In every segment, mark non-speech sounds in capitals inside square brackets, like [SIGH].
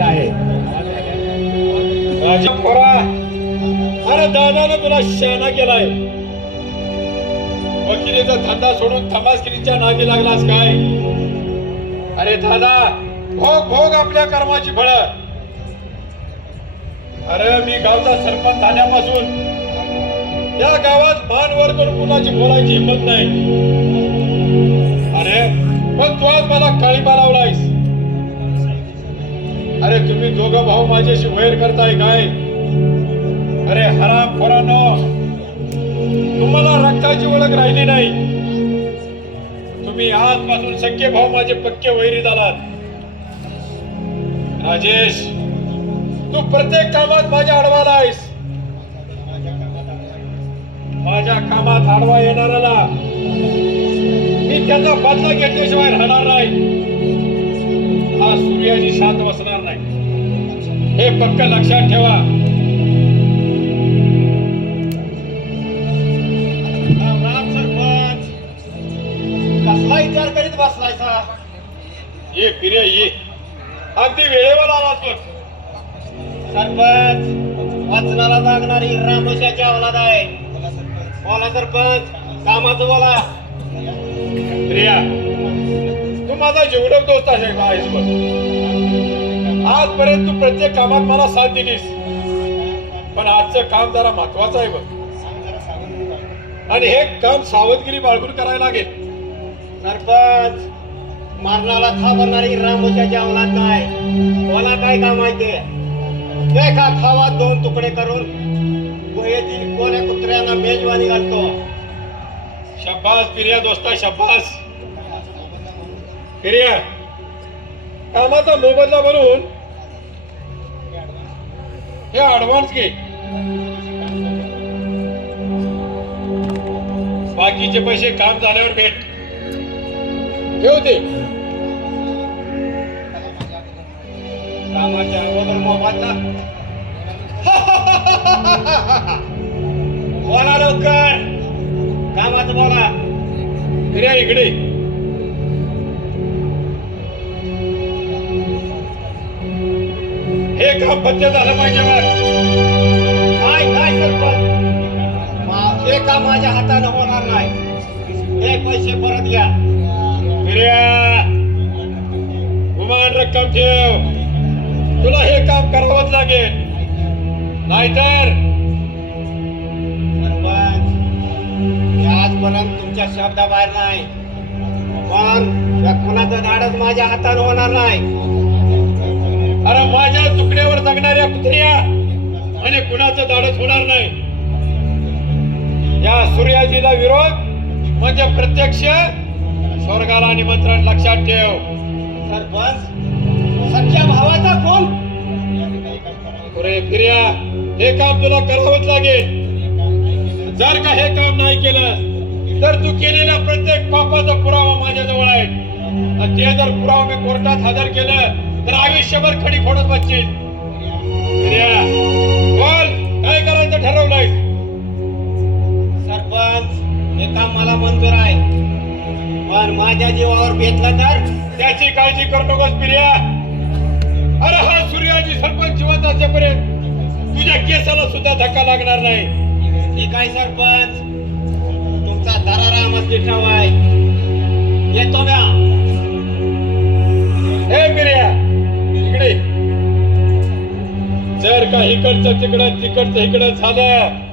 आलेला आहे. राजा खोरा अरे दादानं तुला शाना केलाय. वकिलीचा धंदा सोडून थमासगिरीच्या नादी लागलास काय? अरे दादा भोग भोग आपल्या कर्माची फळ. अरे मी गावचा सरपंच झाल्यापासून या गावात मान वर करून कुणाची बोलायची हिंमत नाही. अरे पण तू आज मला काळी लावलायस. दोघं भाऊ माझ्याशी वैर करताय काय? अरे हराम खोरानो तुम्हाला रक्ताची ओळख राहिली नाही. तुम्ही आजपासून सख्खे भाऊ माझे पक्के वैरी झालात राजेश तू प्रत्येक कामात माझ्या आडवाला आहेस. माझ्या कामात आडवा येणाऱ्याला मी त्याचा बदला घेतल्याशिवाय राहणार नाही. हा सूर्याची शांत बसणार नाही. हे पक्क लक्षात ठेवा. सरपंच. कसला विचार करीत बसलायचा ये फिरे ये. अगदी वेळेवर आला तर सरपंच वाचनाला जागणारी रामोशाची अवलाद आहे. बोला सरपंच कामाचं बोला. प्रिया तू माझा जेवढं दोस्त आहे का आहेस आजपर्यंत तू प्रत्येक कामात मला साथ दिलीस. पण आजचं काम जरा महत्वाचं आहे बघ. आणि हे काम सावधगिरी बाळगून करायला लागेल. सरपंच मरणाला थांबणारी रामोशाची औलाद नाही बोला काय काम आहे ते? एका खावात दोन तुकडे करून गुहेतील कोण्या कुत्र्यांना मेजवानी घालतो? शब्बास प्रिया दोस्ता शब्बास. प्रिया कामाचा मोबदला म्हणून हे ऍडव्हान्स घे बाकीचे पैसे काम झाल्यावर भेट. ठेव ते. कामाच्या अगोदर मोबाईलला [LAUGHS] बोला लवकर. कामाचं बोला. प्रिया इकडे. हे काम पत्ते झालं पाहिजे बघ काय काय सरपंच? मा- हे काम माझ्या हातानं होणार नाही. हे पैसे परत घ्या. प्रिया गुमान रक्कम ठेव. तुला हे काम करावंच लागेल. नाहीतर सरपंच मी आजपर्यंत तुमच्या शब्दाबाहेर नाही. पण या कुणाचं धाडच माझ्या हातानं होणार नाही. अरे माझ्या तुकड्यावर जगणाऱ्या कुत्र्या आणि कुणाचं धाडस होणार नाही. या सूर्याजीला विरोध म्हणजे प्रत्यक्ष स्वर्गाला निमंत्रण लक्षात ठेव. सरपंच सख्या भावाचा अरे फिर्या हे काम तुला करावंच लागेल. जर का हे काम नाही केलं तर तू केलेल्या प्रत्येक पापाचा पुरावा माझ्याजवळ आहे. आणि ते जर पुरावा मी कोर्टात हजर केलं तर आयुष्यभर खडी फोडत बसशील. बोल काय करायचं ठरवलंय सरपंच हे काम मला मंजूर आहे. पण माझ्या जीवावर घेतलं तर? त्याची काळजी करू नकोस फिर्या अरे हा सूर्याजी सरपंच जिवंत असेपर्यंत तुझ्या केसाला सुद्धा धक्का लागणार नाही. ठीक आहे सरपंच. तुमचा दरारा मस्ती ठेवाय येतो म्या हे बिर्या. तिकडे. जर का इकडचं तिकडं तिकडचं इकडं झालं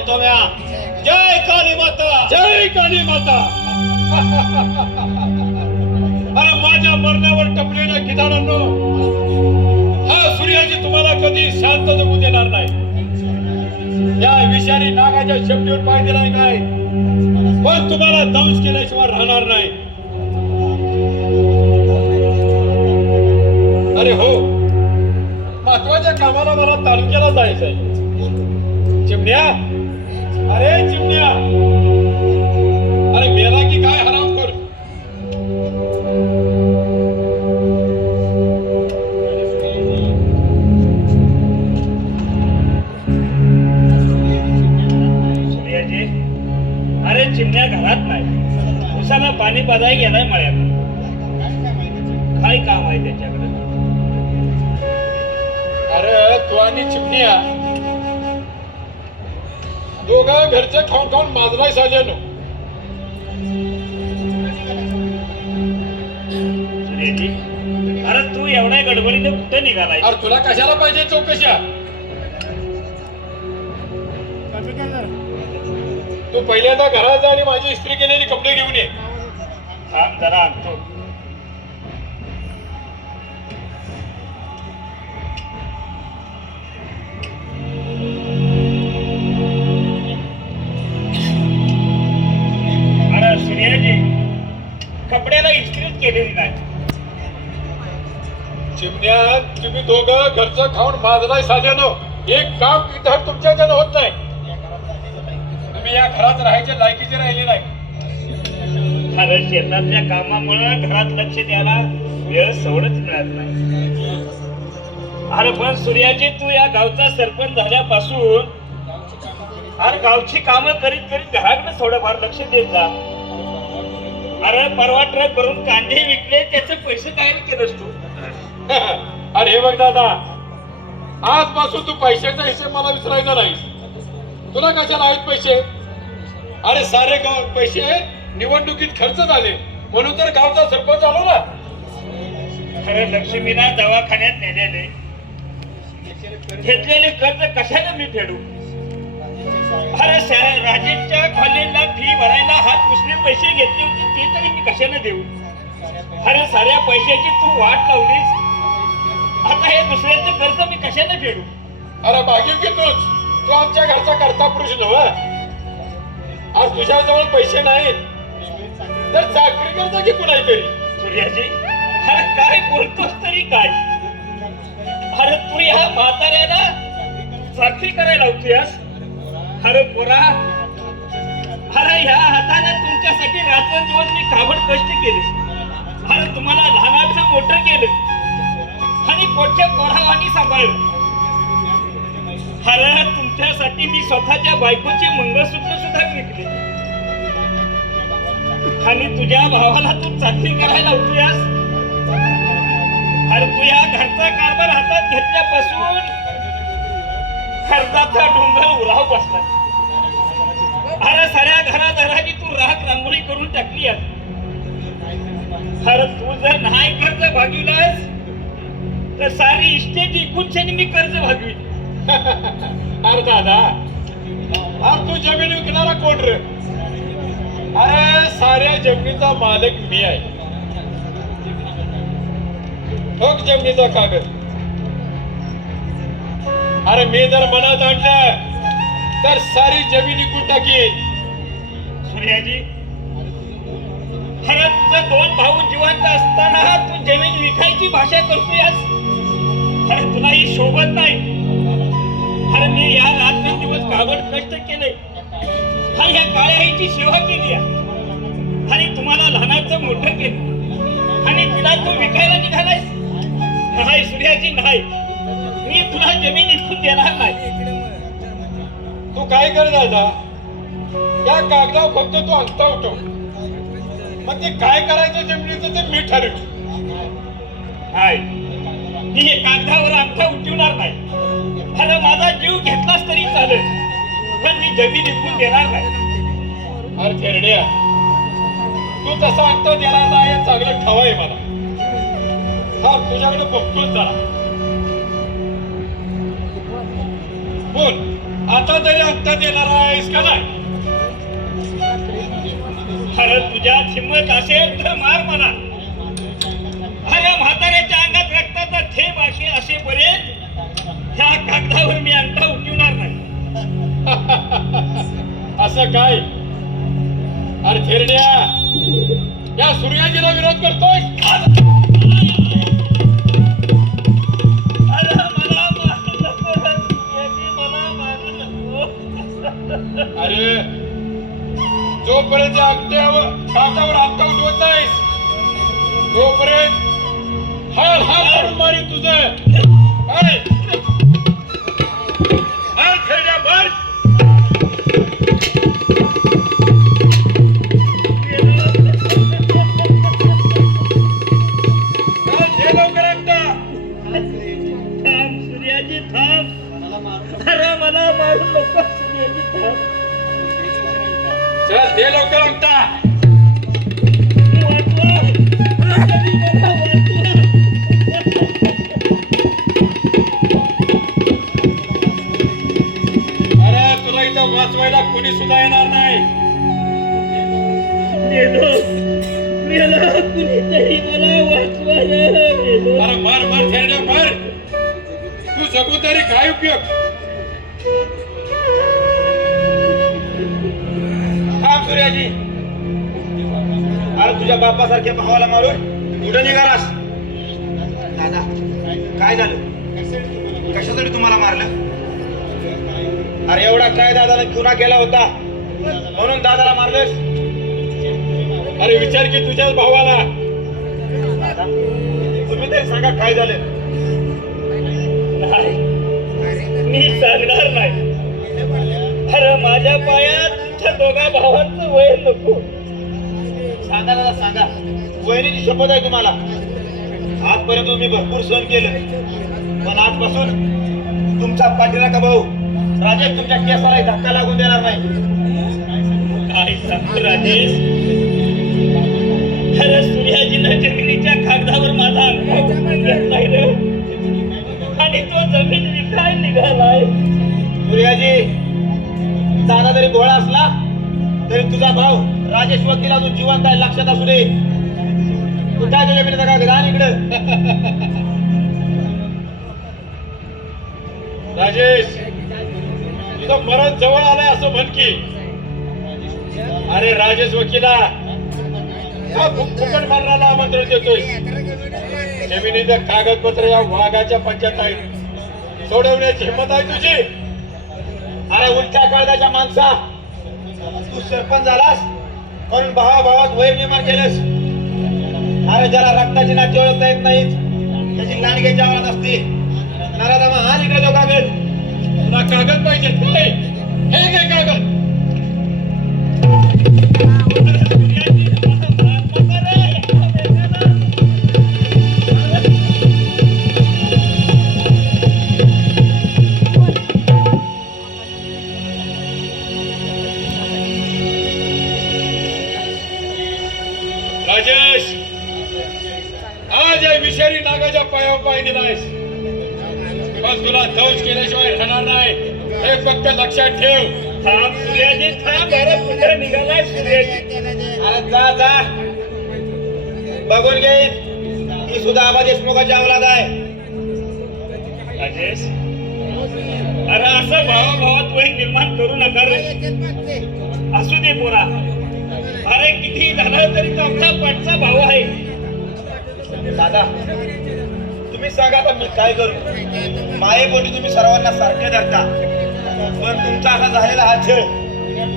येतो म्या जय काली माता। जय काली माता। [LAUGHS] अरे माझ्या मरणावर टपलेल्या खिदाडांनो हा सूर्याजी तुम्हाला कधी शांत जगू देणार नाही. या विषारी नागाच्या शेपटीवर पाय दिलाय काय? पण तुम्हाला दंश केल्याशिवाय राहणार नाही. अरे हो महत्त्वाच्या कामाला मला तालुक्याला जायचंय. चिमण्या अरे चिमण्या. अरे मेला की काय हराम कर सूर्याजी अरे चिमण्या घरात नाही. उसाला पाणी पाजाय गेलाय मळ्यात. काय काम आहे त्याच्याकडे? अरे तू आणि चिमण्या दोघं घरचं खाऊन खाऊन माजलाय साजानो. अरे तू एवढ्या गडबडीने कुठे निघालाय अरे तुला कशाला पाहिजे चौकशा? तू पहिल्यांदा घरात जा आणि माझी इस्त्री केलेली कपडे घेऊन ये. थांब जरा आणतो. दोघं घरचं खाऊन माजलाय साजानो एक काम इथं तुमच्याच्यानं होत नाही. तुम्ही या घरात राहायचे लायकीचे राहिले नाही. खरं शेतातल्या कामामुळे घरात लक्ष द्यायला वेळ सवडच मिळत नाही. अरे पण सूर्याजी तू या गावचा सरपंच झाल्यापासून अरे गावची कामं करीत करीत घराकडे थोडंफार लक्ष देत जा. अरे परवा ट्रक भरून कांदे विकले त्याचे पैसे काय केलंस तू. [LAUGHS] अरे हे बघ दादा आजपासून तू पैशाचा हिशेब मला विसरायचा नाही. तुला कशाला आहेत पैसे? अरे सारे गाव पैसे निवडणुकीत खर्च झाले. म्हणून तर गावचा सरपंच आलो ना. खरं लक्ष्मीना दवाखान्यात नेलेले. घेतलेले कर्ज कशाला मी फेडू? अरे शा- राजेशच्या कॉलेजला फी भरायला हात उसने पैसे घेतले होते ते तरी मी कशाने देऊ? अरे साऱ्या पैशाची तू वाट लावलीस. आता हे दुसऱ्याचं कर्ज मी कशाने फेडू? अरे भाग्य की तूच. तू आमच्या घरचा करता पुरुष नव अरे तुझ्याजवळ पैसे नाहीत. तर चाकरी करता की कुणाही तरी? सूर्याजी अरे काय बोलतोस तरी काय? अरे तू ह्या म्हाताऱ्याला साखरी करायला होतीस अरे पोरा अरे ह्या हाताने तुमच्यासाठी रात्रंदिवस मी काबड कष्ट केले. अरे तुम्हाला लहानाचं मोठं केलं. आणि पोटच्या पोरावानी सांभाळलं अरे तुमच्यासाठी मी स्वतःच्या बायकोचे मंगळसूत्र सुद्धा विकले. आणि तुझ्या भावाला तू चाकरी करायला होतीस अरे तू या घरचा कारभार हातात घेतल्यापासून कर्जाचा डोंगर उराव बसला. अरे साऱ्या घरादाराची तू राख रांगोळी करून टाकली अरे तू जर नाही कर्ज भागविलास तर सारी इस्टेट इकून मी कर्ज भागवी [LAUGHS] अरे दादा अरे तू जमीन विकणारा कोण रे? अरे साऱ्या जमिनीचा मालक मी आहे. ठोक जमिनीचा कागद. अरे मी जर मनात आणलं तर सारी जमीन इकून टाकीन? सूर्याजी अरे तुझं दोन भाऊ जिवंत असताना तू जमीन विकायची भाषा करतोयस? अरे तुला ही शोभत नाही. अरे मी या रात्री दिवस काबड कष्ट केले. आणि काळ्या आईची सेवा केली आहे. आणि तुम्हाला लहानाचं मोठं केलं. आणि तिला तू विकायला निघालायस. नाही सूर्याजी नाही मी तुला जमीन इथून देणार नाही. तू काय कर दादा? या कागदावर फक्त तू अंगठा उठव मग ते काय करायचं जमिनीचं ते मी ठरव नाही मी हे कागदावर अंगठा उठवणार नाही. अरे माझा जीव घेतलास तरी चालेल. पण मी जमीन विकून देणार नाही. अरे थेरड्या तू तसा अंगठा देणार नाही चांगलं ठवाय आहे मला. हा तुझ्याकडे बघतोच जरा. बोल आता तरी अंगठा देणार आहेस का नाही? अरे तुझ्या हिंमत असेल तर मार मला. असं काय? अरे थेरड्या या सूर्याजीला विरोध करतोय अरे जोपर्यंत या अगट्यावर काटावर हात उठवत नाहीस तोपर्यंत हाल करून मारी तुझं. तुझ्या बापासारख्या भावाला मारून कुठं निघालास? दादा काय झालं? कशासाठी तुम्हाला मारलं? अरे एवढा काय दादाने गुन्हा केला होता? म्हणून दादाला मारलंस? अरे विचार की तुझ्याच भावाला. तुम्ही तरी सांगा काय झालं? मी सांगणार नाही. अरे माझ्या पायात दोघा भावांचं वय नको. दादा सांगा. वहिनीची शपथ आहे तुम्हाला. आजपर्यंत तुम्ही भरपूर सहन केलं. पण आजपासून तुमचा पाठीराखा भाऊ? राजेश तुमच्या केसाला धक्का लागून देणार नाही. काय सांगतो राजेश? अरे सूर्याजीनं जमिनीच्या कागदावर माझा रे. आणि तो जमीन विकाय निघालाय. सूर्याजी दादा जरी भोळा असला तरी तुझा भाऊ राजेश वकील अजून जिवंत आहे लक्षात असू दे. तू काय तुझ्या घाल इकडं. राजेश तुझं मरण जवळ आलंय असं म्हण की. अरे राजेश वकिला हा फुकट मरणाला आमंत्रण देतोय जमिनीचं कागदपत्र या वाघाच्या पंचायत आहे सोडवण्याची हिंमत आहे तुझी. अरे उलट्या काळजाच्या माणसा तू सरपंच झालास? म्हणून भावा भावात वैर निर्माण केलेस? अरे ज्याला रक्ताची नाती ओळखता येत नाहीत त्याची लांडग्याची आवाज असते. नराधामा हा इकडे जो कागद. तुला कागद पाहिजे हे काय कागद. हे फक्त लक्षात ठेव. थांब सूर्याजी थांब अरे कुठे निघालाय सूर्याजी अरे जा जा. बघून घे. ही सुद्धा आबा देशमुखाची अवलाद आहे. राजेश. अरे असं भावाभावात वय निर्माण करू नका रे. असू दे पोरा. अरे किती झालं तरी तो आपला पाठचा भाऊ आहे. दादा तुम्ही सांगा आता मी काय करू? माये बोली तुम्ही सर्वांना सारखे धरता. पण तुमचा असा झालेला हा खेळ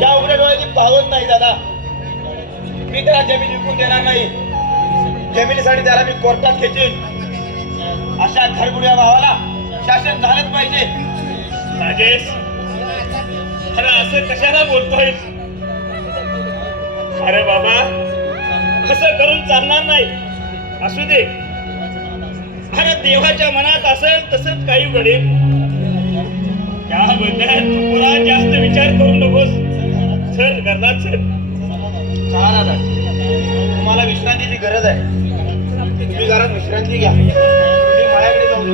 या उघड्या डोळ्याची पाहत नाही दादा. मी त्याला जमीन विकून देणार नाही. जमिनीसाठी त्याला मी कोर्टात खेचीन अशा घरगुड्या भावाला शासन झालंच पाहिजे. राजेश अरे असं कशाला बोलतोय अरे बाबा असं करून चालणार नाही. असू दे. अरे देवाच्या मनात असेल तसंच काही घडेल त्याबद्दल तू पुरा जास्त विचार करू नकोस. चल घरला चल. चला तुम्हाला विश्रांतीची गरज आहे. तुम्ही घरात विश्रांती घ्या. तुम्ही माझ्याकडे जाऊ